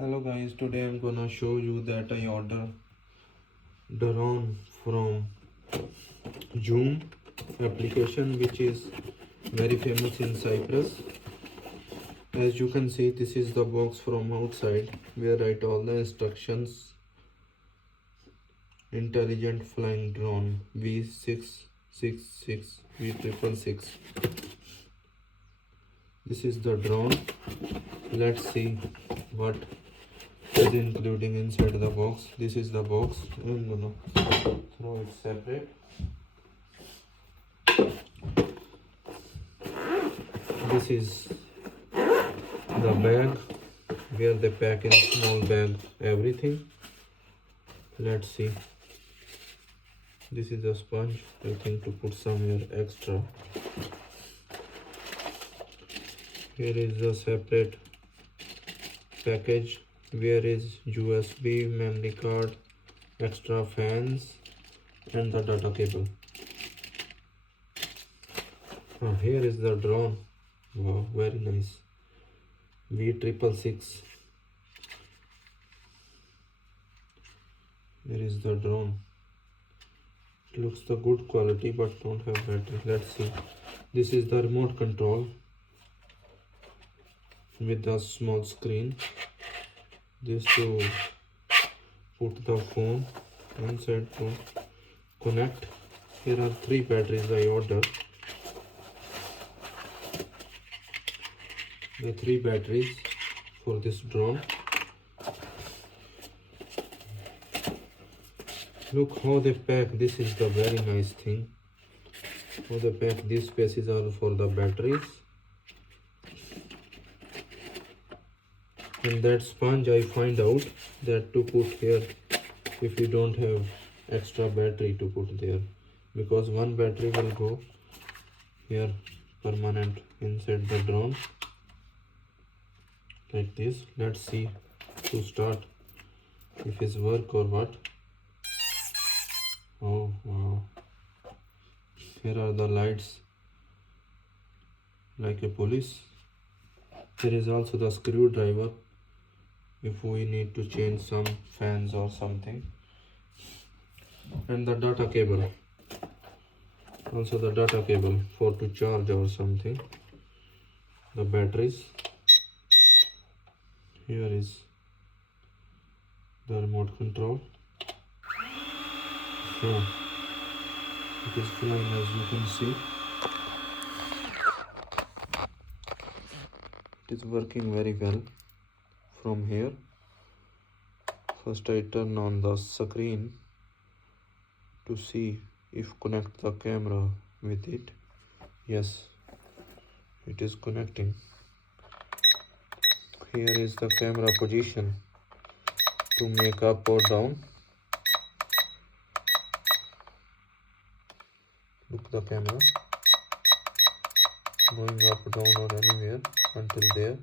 Hello guys, today I'm gonna show you that I ordered drone from Zoom application, which is very famous in Cyprus. As you can see, this is the box from outside where I write all the instructions. Intelligent flying drone V666 V666. This is the drone. Let's see what is including inside the box. This is the box. I'm gonna throw it separate. This is the bag where they pack in small bag everything. Let's see. This is a sponge, I think, to put somewhere extra. Here is a separate package where is USB, memory card, extra fans and the data cable. Here is the drone. Wow, very nice. V666. Here is the drone. It looks the good quality but don't have battery. Let's see. This is the remote control with the small screen. This to put the phone inside to connect. Here are 3 batteries I ordered. The 3 batteries for this drone. Look how they pack. This is the very nice thing. How they pack. This space is all for the batteries. And that sponge I find out that to put here if you don't have extra battery to put there, because one battery will go here permanent inside the drone like this. Let's see to start if it's work or what. Oh wow, here are the lights like a police. There is also the screwdriver if we need to change some fans or something, and the data cable, also the data cable for to charge or something. The batteries. Here is the remote control. It is flying, as you can see. It is working very well from here. First I turn on the screen to see if connect the camera with it. Yes, it is connecting. Here is the camera position to make up or down. Look the camera going up, down or anywhere until there.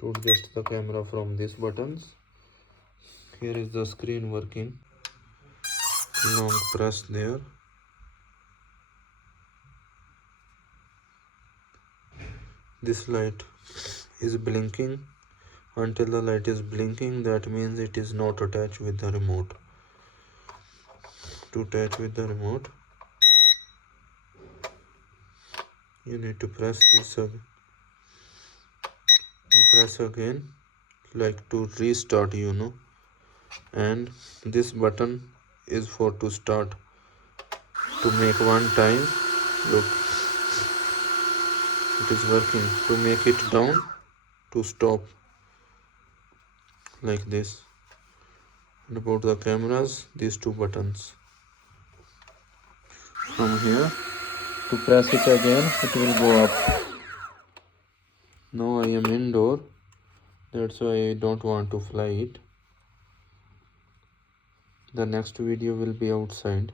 To adjust the camera from these buttons. Here is the screen working. Long press there. This light is blinking. Until the light is blinking, that means it is not attached with the remote. To attach with the remote, you need to press this again. Press again, like to restart, and this button is for to start, to make one time. Look, it is working. To make it down, to stop, like this. And about the cameras, these 2 buttons. From here, to press it again, it will go up. Now I am indoor, that's why I don't want to fly it. The next video will be outside.